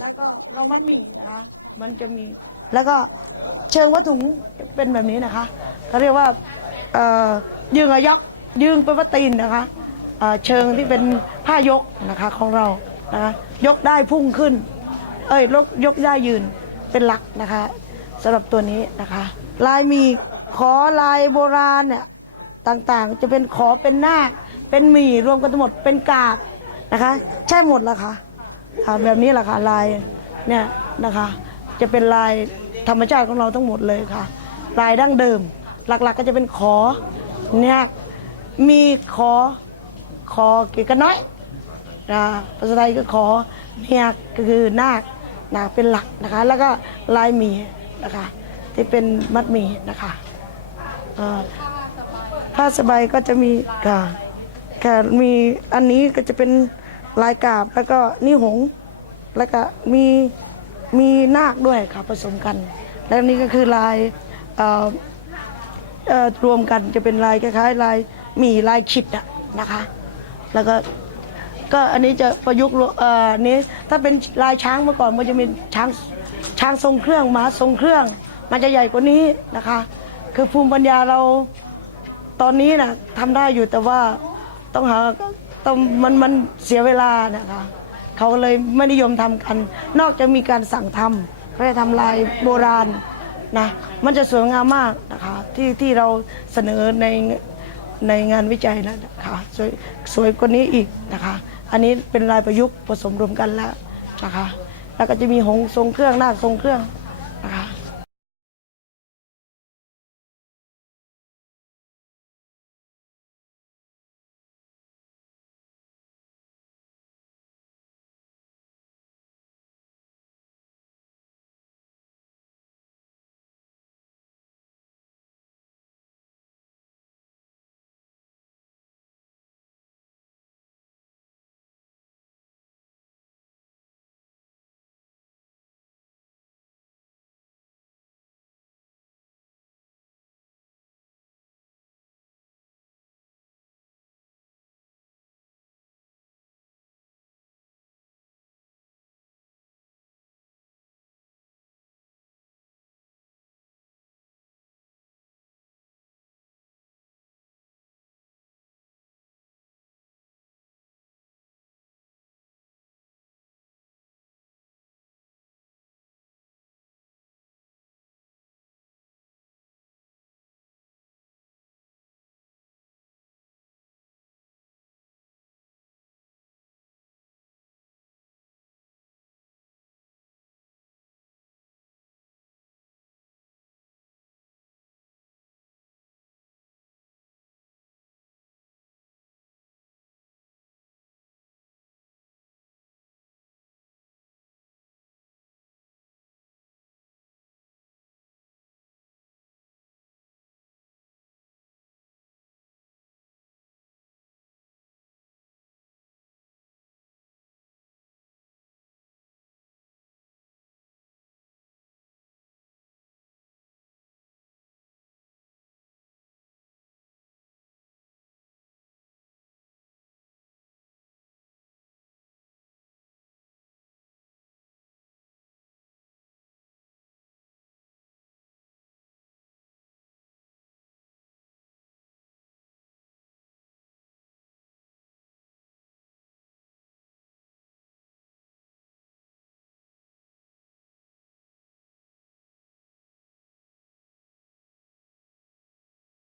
แล้วก็เรามัดหมี่นะคะ มันจะมี แล้วก็เชิงวัตถุเป็นแบบนี้นะคะเขาเรียกว่ายืงอยักยืงเป็นวัตีนนะคะเชิงที่เป็นผ้ายกนะคะของเรานะคะยกได้พุ่งขึ้น เอ้ยยกยกได้ยืนเป็นหลักนะคะสำหรับตัวนี้นะคะ ลายมี ขอลายโบราณเนี่ยต่างๆ จะเป็นขอเป็นนาคเป็นหมี่รวมกันทั้งหมดเป็นกาบนะคะ ใช่หมดแล้วค่ะค่ะแบบนี้แหละค่ะลายเนี่ยนะคะ จะเป็นลายธรรมชาติของเราทั้งหมดเลยค่ะ ลายดั้งเดิม หลักๆก็จะเป็นขอเนี่ยมีขอขอเกี่ยวกันน้อยนะภาษาไทยก็ขอเมียก็คือนาคนะเป็นหลักนะคะ แล้วก็ลายหมีนะคะที่เป็นมัดหมีนะคะ อ่อผ้าสบายก็จะมีค่ะค่ะมีอันนี้ก็จะเป็นลายกาบแล้วก็นี่หงส์แล้วก็มีมีนาคด้วยค่ะผสมกัน แล้วนี่ก็คือลายเอ่อเอ่อรวมกันจะเป็นลายคล้ายๆลายหมีลายขิดอะนะคะ แล้วก็ก็อันนี้จะประยุกต์รวเอ่อนี้ถ้าเป็นลายช้างเมื่อก่อนมันจะมีช้างช้างทรงเครื่องม้าทรงเครื่อง มันจะใหญ่กว่านี้นะคะ คือภูมิปัญญาเราตอนนี้นะทำได้อยู่แต่ว่าต้องหาต้องมันมันเสียเวลานะคะเขาเลยไม่นิยมทำกัน นอกจากมีการสั่งทำเขาจะทำลายโบราณนะมันจะสวยงามมากนะคะที่ที่เราเสนอในในงานวิจัยแล้วนะคะสวยสวยกว่านี้อีกนะคะ อันนี้เป็นลายประยุกต์ผสมรวมกันแล้วนะคะ แล้วก็จะมีหงทรงเครื่องนาทรงเครื่อง